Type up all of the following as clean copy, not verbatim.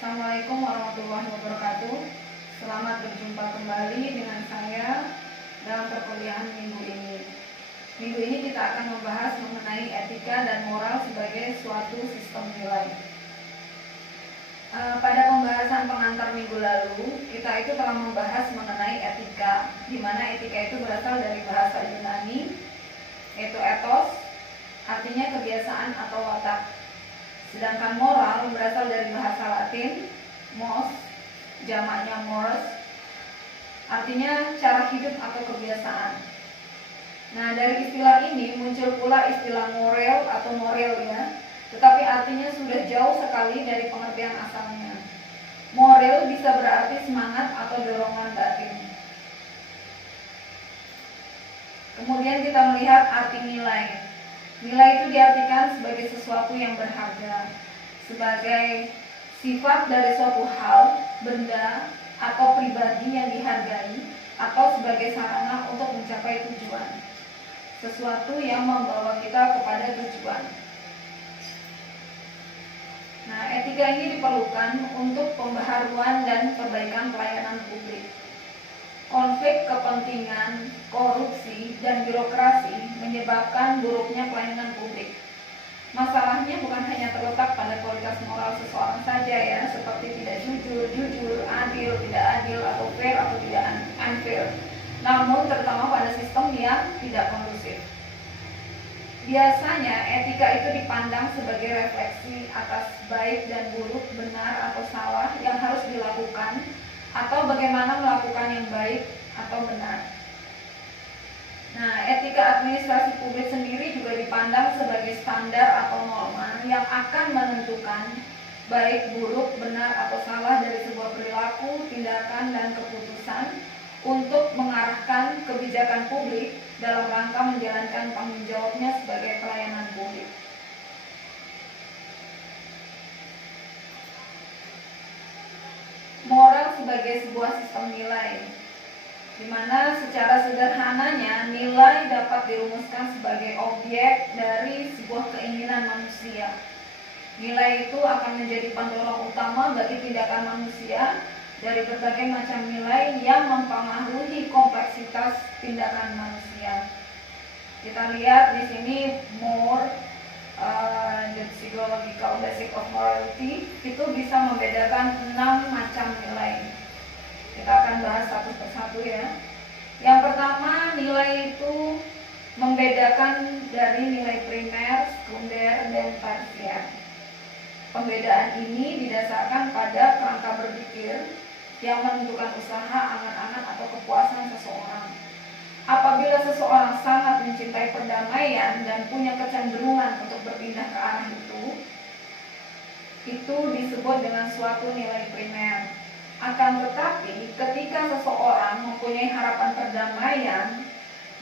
Assalamualaikum warahmatullahi wabarakatuh. Selamat berjumpa kembali dengan saya dalam perkuliahan minggu ini. Minggu ini kita akan membahas mengenai etika dan moral sebagai suatu sistem nilai. Pada pembahasan pengantar minggu lalu, kita itu telah membahas mengenai etika, di mana etika itu berasal dari bahasa Yunani, yaitu ethos, artinya kebiasaan atau watak. Sedangkan moral berasal dari bahasa Latin, mos, jamaknya mores, artinya cara hidup atau kebiasaan. Nah, dari istilah ini muncul pula istilah moral atau moral ya, tetapi artinya sudah jauh sekali dari pengertian asalnya. Moral bisa berarti semangat atau dorongan batin. Kemudian kita melihat arti nilai. Nilai itu diartikan sebagai sesuatu yang berharga, sebagai sifat dari suatu hal, benda, atau pribadi yang dihargai, atau sebagai sarana untuk mencapai tujuan. Sesuatu yang membawa kita kepada tujuan. Nah, etika ini diperlukan untuk pembaharuan dan perbaikan pelayanan publik. Konflik kepentingan, korupsi, dan birokrasi menyebabkan buruknya pelayanan publik. Masalahnya bukan hanya terletak pada kualitas moral seseorang saja ya, seperti tidak jujur, adil, tidak adil, atau fair atau tidak unfair. Namun terutama pada sistem yang tidak kondusif. Biasanya etika itu dipandang sebagai refleksi atas baik dan buruk, benar atau salah yang harus dilakukan, atau bagaimana melakukan yang baik atau benar. Nah, etika administrasi publik sendiri juga dipandang sebagai standar atau norma yang akan menentukan baik, buruk, benar atau salah dari sebuah perilaku, tindakan, dan keputusan untuk mengarahkan kebijakan publik dalam rangka menjalankan tanggung jawabnya sebagai pelayanan publik. Moral sebagai sebuah sistem nilai, di mana secara sederhananya nilai dapat dirumuskan sebagai objek dari sebuah keinginan manusia. Nilai itu akan menjadi pendorong utama bagi tindakan manusia dari berbagai macam nilai yang mempengaruhi kompleksitas tindakan manusia. Kita lihat di sini the psychological basic of morality itu bisa membedakan 6 macam nilai. Kita akan bahas satu persatu ya. Yang pertama, nilai itu membedakan dari nilai primer, sekunder, dan tersier. Pembedaan ini didasarkan pada kerangka berpikir yang menentukan usaha, angan-angan, atau kepuasan seseorang. Apabila seseorang sangat mencintai perdamaian dan punya kecenderungan untuk berpindah ke arah itu disebut dengan suatu nilai primer. Akan tetapi, ketika seseorang mempunyai harapan perdamaian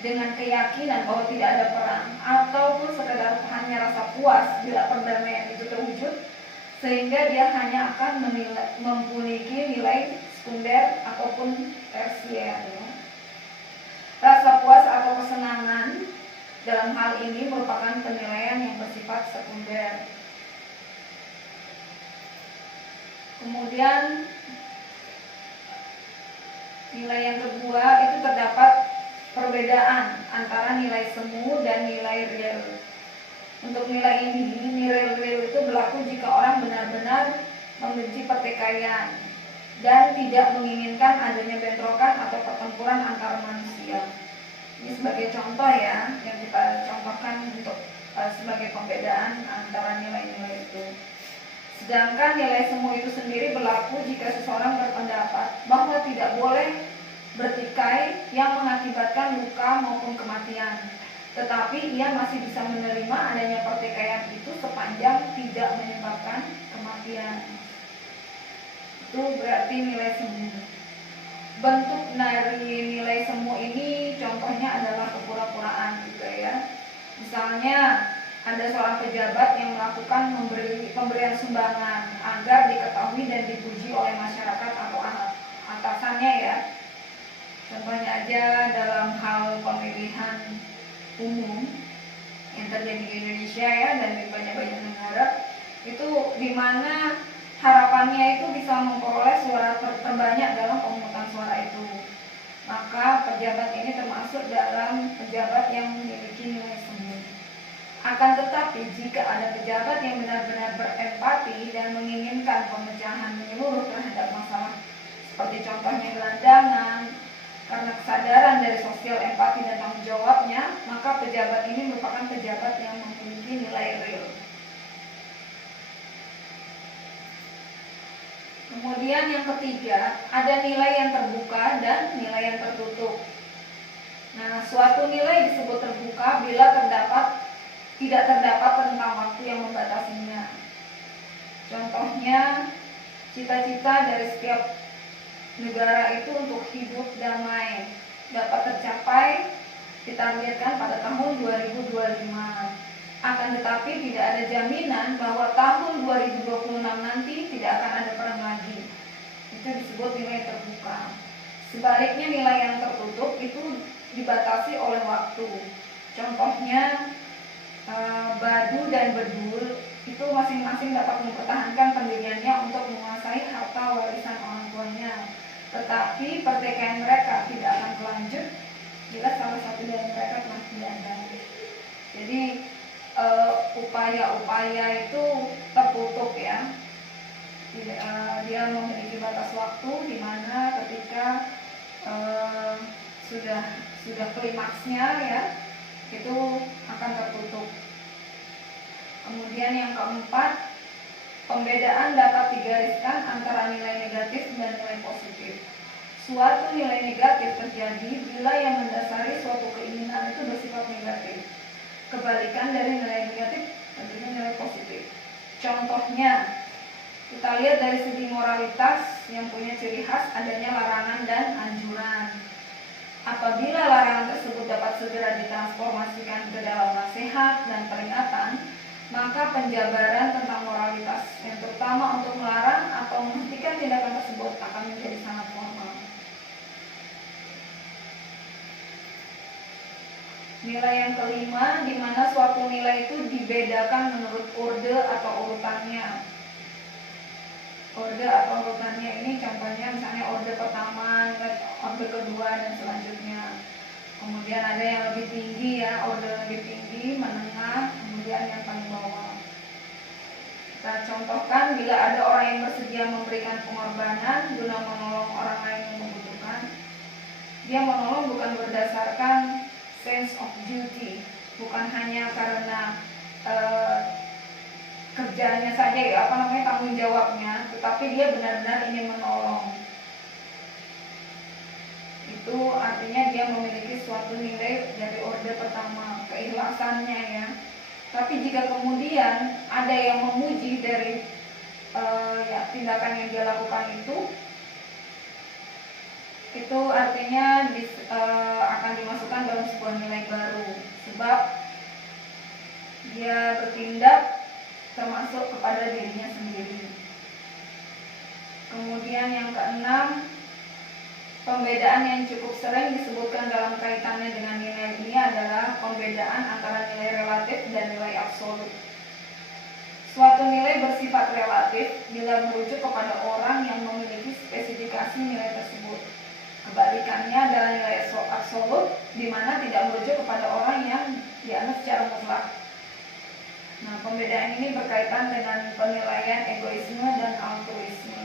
dengan keyakinan bahwa tidak ada perang, ataupun sekedar hanya rasa puas bila perdamaian itu terwujud, sehingga dia hanya akan memiliki nilai sekunder ataupun tersier. Rasa puas atau kesenangan dalam hal ini merupakan penilaian yang bersifat sekunder. Kemudian nilai yang kedua itu terdapat perbedaan antara nilai semu dan nilai real. Untuk nilai ini, nilai real itu berlaku jika orang benar-benar membenci pertikaian dan tidak menginginkan adanya bentrokan atau pertempuran antar manusia. Ini sebagai contoh ya, yang kita contohkan untuk sebagai pembedaan antara nilai-nilai itu. Sedangkan nilai semu itu sendiri berlaku jika seseorang berpendapat bahwa tidak boleh bertikai yang mengakibatkan luka maupun kematian, tetapi ia masih bisa menerima adanya pertikaian itu sepanjang tidak menyebabkan kematian. Itu berarti nilai semu. Bentuk dari nilai semu ini contohnya adalah kepura-puraan juga ya. Misalnya ada seorang pejabat yang melakukan pemberian sumbangan agar diketahui dan dipuji oleh masyarakat atau atasannya ya. Contohnya aja dalam hal pemilihan umum yang terjadi di Indonesia ya, dan di banyak-banyak negara, itu di mana harapannya itu bisa memperoleh suara terbanyak dalam pemungutan suara itu. Maka pejabat ini termasuk dalam pejabat yang memiliki nilai semu. Akan tetapi jika ada pejabat yang benar-benar berempati dan menginginkan pemecahan menyeluruh terhadap masalah seperti contohnya gelandangan, karena kesadaran dari sosial empati dan tanggung jawabnya, maka pejabat ini merupakan pejabat yang memiliki nilai real. Kemudian yang ketiga, ada nilai yang terbuka dan nilai yang tertutup. Nah, suatu nilai disebut terbuka bila tidak terdapat rentang waktu yang membatasinya. Contohnya, cita-cita dari setiap negara itu untuk hidup damai dapat tercapai ditargetkan pada tahun 2025. Akan tetapi tidak ada jaminan bahwa tahun 2026 nanti tidak akan ada perang lagi. Itu disebut nilai terbuka. Sebaliknya nilai yang tertutup itu dibatasi oleh waktu. Contohnya Badu dan Bedul itu masing-masing dapat mempertahankan pendiriannya untuk menguasai harta warisan orang tuanya. Tetapi pertikaian mereka tidak akan berlanjut jika salah satu dari mereka telah tiada. Jadi upaya-upaya itu tertutup ya. Dia memiliki batas waktu di mana ketika sudah klimaksnya ya itu akan tertutup. Kemudian yang keempat, pembedaan dapat digariskan antara nilai negatif dan nilai positif. Suatu nilai negatif terjadi bila yang mendasari suatu keinginan itu bersifat negatif. Kebalikan dari nilai negatif tentunya nilai positif. Contohnya, kita lihat dari segi moralitas yang punya ciri khas adanya larangan dan anjuran. Apabila larangan tersebut dapat segera ditransformasikan ke dalam nasihat dan peringatan, maka penjabaran tentang moralitas yang terutama untuk melarang atau menghentikan tindakan tersebut akan menjadi sangat formal. Nilai yang kelima, di mana suatu nilai itu dibedakan menurut orde atau urutannya. Orde atau urutannya ini contohnya misalnya orde pertama, orde kedua dan selanjutnya. Kemudian ada yang lebih tinggi ya, orde lebih tinggi, menengah, kemudian yang paling bawah. Kita contohkan bila ada orang yang bersedia memberikan pengorbanan guna menolong orang lain yang membutuhkan, dia menolong bukan berdasarkan sense of duty, bukan hanya karena kerjanya saja ya, tanggung jawabnya, tetapi dia benar-benar ingin menolong. Itu artinya dia memiliki suatu nilai dari orde pertama, keikhlasannya ya. Tapi jika kemudian ada yang memuji dari tindakan yang dia lakukan itu artinya akan dimasukkan dalam sebuah nilai baru, sebab dia bertindak termasuk kepada dirinya sendiri. Kemudian yang keenam, pembedaan yang cukup sering disebutkan dalam kaitannya dengan nilai ini adalah pembedaan antara nilai relatif dan nilai absolut. Suatu nilai bersifat relatif bila merujuk kepada orang yang memiliki spesifikasi nilai tersebut. Kebalikannya adalah nilai absolut di mana tidak merujuk kepada orang yang dianut secara mutlak. Nah, pembedaan ini berkaitan dengan penilaian egoisme dan altruisme.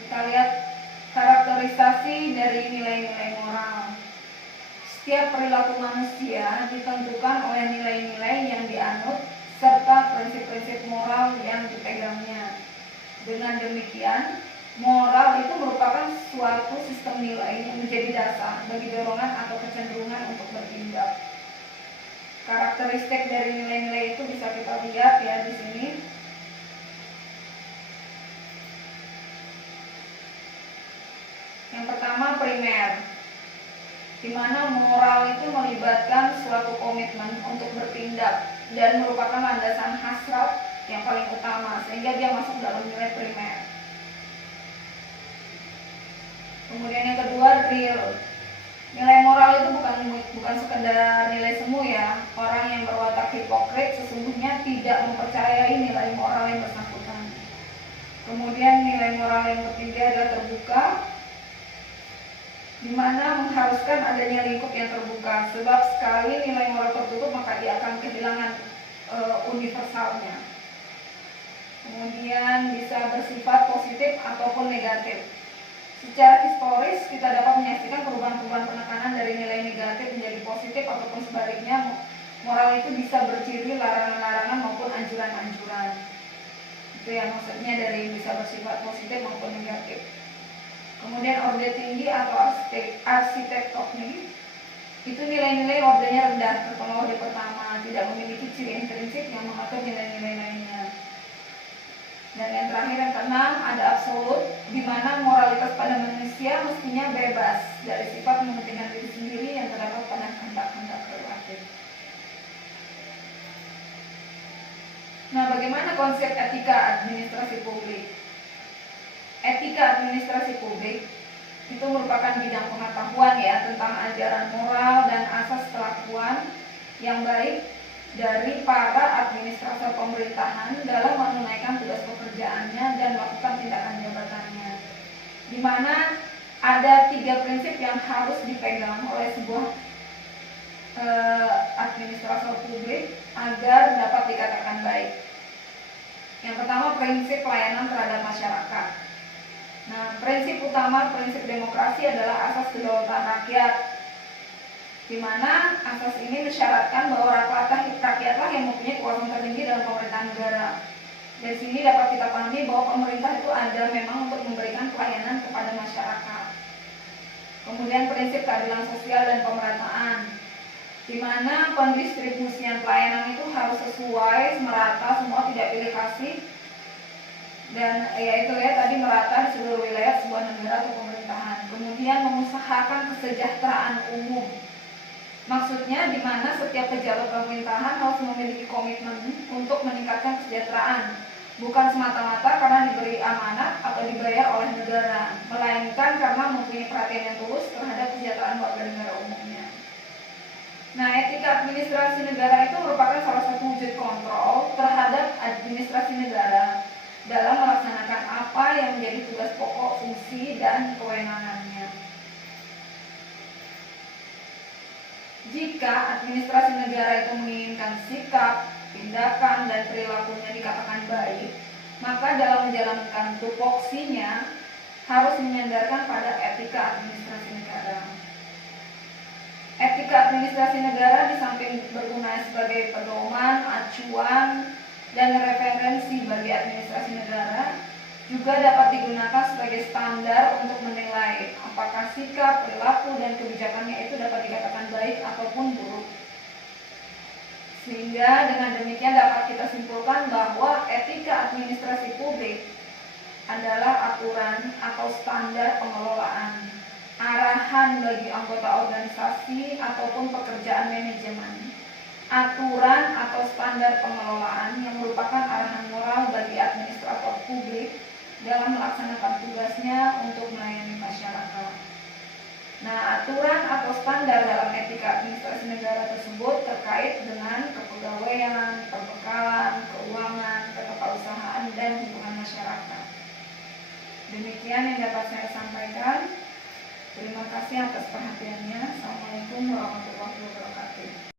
Kita lihat karakterisasi dari nilai-nilai moral. Setiap perilaku manusia ditentukan oleh nilai-nilai yang dianut serta prinsip-prinsip moral yang dipegangnya. Dengan demikian, moral itu merupakan suatu sistem nilai yang menjadi dasar bagi dorongan atau kecenderungan untuk bertindak. Karakteristik dari nilai-nilai itu bisa kita lihat ya di sini. Yang pertama primer, di mana moral itu melibatkan suatu komitmen untuk bertindak dan merupakan landasan hasrat yang paling utama, sehingga dia masuk dalam nilai primer. Kemudian yang kedua real. Nilai moral itu bukan sekedar nilai semu ya. Orang yang berwatak hipokrit sesungguhnya tidak mempercayai nilai moral yang bersangkutan. Kemudian nilai moral yang ketiga adalah terbuka, di mana mengharuskan adanya lingkup yang terbuka, sebab sekali nilai moral tertutup maka ia akan kehilangan universalnya. Kemudian bisa bersifat positif ataupun negatif. Secara historis kita dapat menyaksikan perubahan-perubahan penekanan dari nilai negatif menjadi positif ataupun sebaliknya. Moral itu bisa berciri larangan-larangan maupun anjuran-anjuran. Itu yang maksudnya dari bisa bersifat positif maupun negatif. Kemudian orde tinggi atau arsitektonik itu nilai-nilai ordenya rendah, terutama orde pertama, tidak memiliki ciri intrinsik yang mengatur nilai-nilai lainnya. Dan yang terakhir, yang keenam, ada absolut, di mana moralitas pada manusia mestinya bebas dari sifat mementingkan diri sendiri yang terdapat pada kehendak-kehendak relatif. Nah, bagaimana konsep etika administrasi publik? Etika administrasi publik itu merupakan bidang pengetahuan ya tentang ajaran moral dan asas kelakuan yang baik dari para administrator pemerintahan dalam menunaikan tugas pekerjaannya dan melakukan tindakan jabatannya, di mana ada 3 prinsip yang harus dipegang oleh sebuah administrator publik agar dapat dikatakan baik. Yang pertama, prinsip pelayanan terhadap masyarakat. Nah, prinsip utama prinsip demokrasi adalah asas kedaulatan rakyat, di mana asas ini mensyaratkan bahwa rakyatlah yang mempunyai kekuasaan tertinggi dalam pemerintahan negara. Dari sini dapat kita pahami bahwa pemerintah itu ada memang untuk memberikan pelayanan kepada masyarakat. Kemudian prinsip keadilan sosial dan pemerataan, di mana pendistribusian pelayanan itu harus sesuai, merata, semua tidak pilih kasih, dan yaitu ya tadi merata di seluruh wilayah sebuah negara atau pemerintahan. Kemudian mengusahakan kesejahteraan umum, maksudnya di mana setiap pejabat pemerintahan harus memiliki komitmen untuk meningkatkan kesejahteraan, bukan semata-mata karena diberi amanat atau dibayar oleh negara, melainkan karena mempunyai perhatian yang tulus terhadap kesejahteraan warga negara umumnya. Nah, etika administrasi negara itu merupakan salah satu wujud kontrol terhadap administrasi negara dalam melaksanakan apa yang menjadi tugas pokok, fungsi, dan kewenangannya. Jika administrasi negara itu menginginkan sikap, tindakan, dan perilakunya dikatakan baik, maka dalam menjalankan tupoksinya harus menyandarkan pada etika administrasi negara. Etika administrasi negara di samping berguna sebagai pedoman, acuan, dan referensi bagi administrasi negara, juga dapat digunakan sebagai standar untuk menilai apakah sikap, perilaku, dan kebijakannya itu dapat dikatakan baik ataupun buruk. Sehingga dengan demikian dapat kita simpulkan bahwa etika administrasi publik adalah aturan atau standar pengelolaan, arahan bagi anggota organisasi ataupun pekerjaan manajemen, aturan atau standar pengelolaan yang merupakan arahan moral bagi administrator publik dalam melaksanakan tugasnya untuk melayani masyarakat. Nah, aturan atau standar dalam etika administrasi negara tersebut terkait dengan kepegawaian, perbekalan, keuangan, ketatarusahaan, dan hubungan masyarakat. Demikian yang dapat saya sampaikan. Terima kasih atas perhatiannya. Assalamualaikum warahmatullahi wabarakatuh.